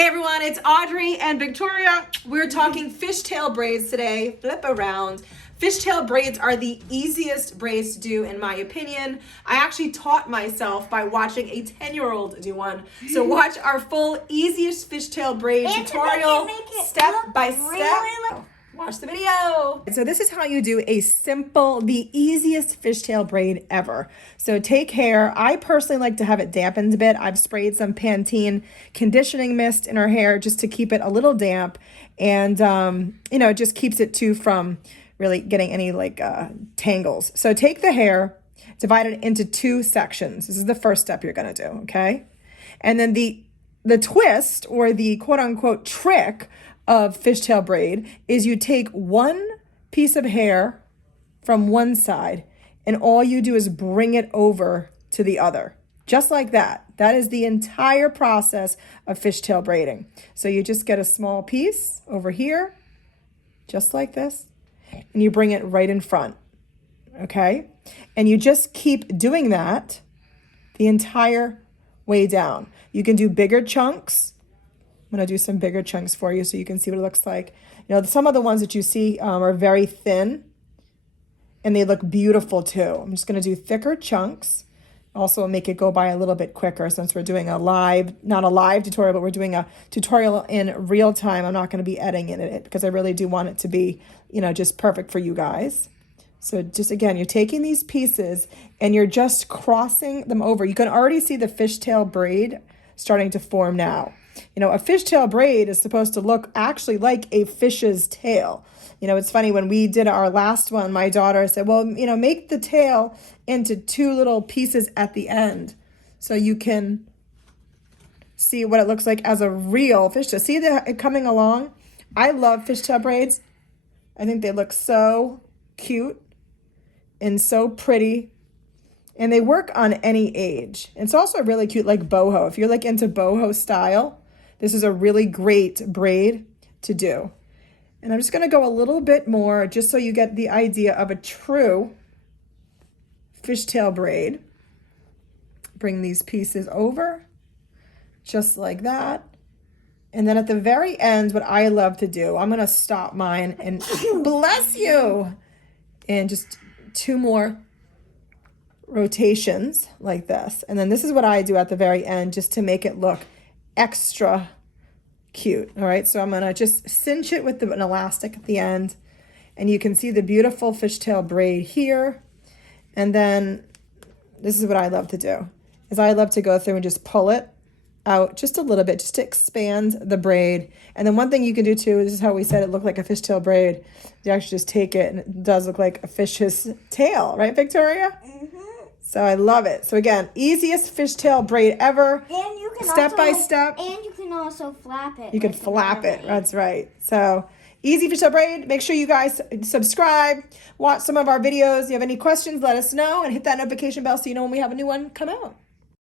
Hey everyone, it's Audrey and Victoria. We're talking fishtail braids today. Flip around. Fishtail braids are the easiest braids to do in my opinion. I actually taught myself by watching a 10-year-old do one. So watch our full easiest fishtail braid tutorial step by step. Watch the video. So this is how you do a simple, the easiest fishtail braid ever. So take hair. I personally like to have it dampened a bit. I've sprayed some Pantene conditioning mist in her hair just to keep it a little damp. And, it just keeps it from really getting any tangles. So take the hair, divide it into two sections. This is the first step you're gonna do, okay? And then the twist, or the quote unquote trick of fishtail braid, is you take one piece of hair from one side and all you do is bring it over to the other. Just like that. That is the entire process of fishtail braiding. So you just get a small piece over here, just like this, and you bring it right in front, okay? And you just keep doing that the entire way down. You can do bigger chunks. I'm gonna do some bigger chunks for you so you can see what it looks like. Some of the ones that you see are very thin and they look beautiful too. I'm just gonna do thicker chunks. Also make it go by a little bit quicker since we're doing not a live tutorial, but we're doing a tutorial in real time. I'm not gonna be editing it because I really do want it to be, just perfect for you guys. So just again, you're taking these pieces and you're just crossing them over. You can already see the fishtail braid starting to form now. A fishtail braid is supposed to look actually like a fish's tail. It's funny, when we did our last one, my daughter said, well, make the tail into two little pieces at the end so you can see what it looks like as a real fishtail. See it coming along? I love fishtail braids. I think they look so cute and so pretty. And they work on any age. It's also really cute, like boho. If you're into boho style, this is a really great braid to do. And I'm just gonna go a little bit more just so you get the idea of a true fishtail braid. Bring these pieces over, just like that. And then at the very end, what I love to do, I'm gonna stop mine and bless you. And just two more rotations like this. And then this is what I do at the very end just to make it look extra cute. All right, so I'm gonna just cinch it with an elastic at the end, and you can see the beautiful fishtail braid here. And then this is what I love to do, is I love to go through and just pull it out just a little bit just to expand the braid. And then one thing you can do too, this is how we said it looked like a fishtail braid, you actually just take it and it does look like a fish's tail, right, Victoria? Mm-hmm. So I love it. So again, easiest fishtail braid ever. And you can step by step. And you can also flap it. You can flap it. That's right. So easy fishtail braid. Make sure you guys subscribe, watch some of our videos. If you have any questions, let us know, and hit that notification bell so you know when we have a new one come out.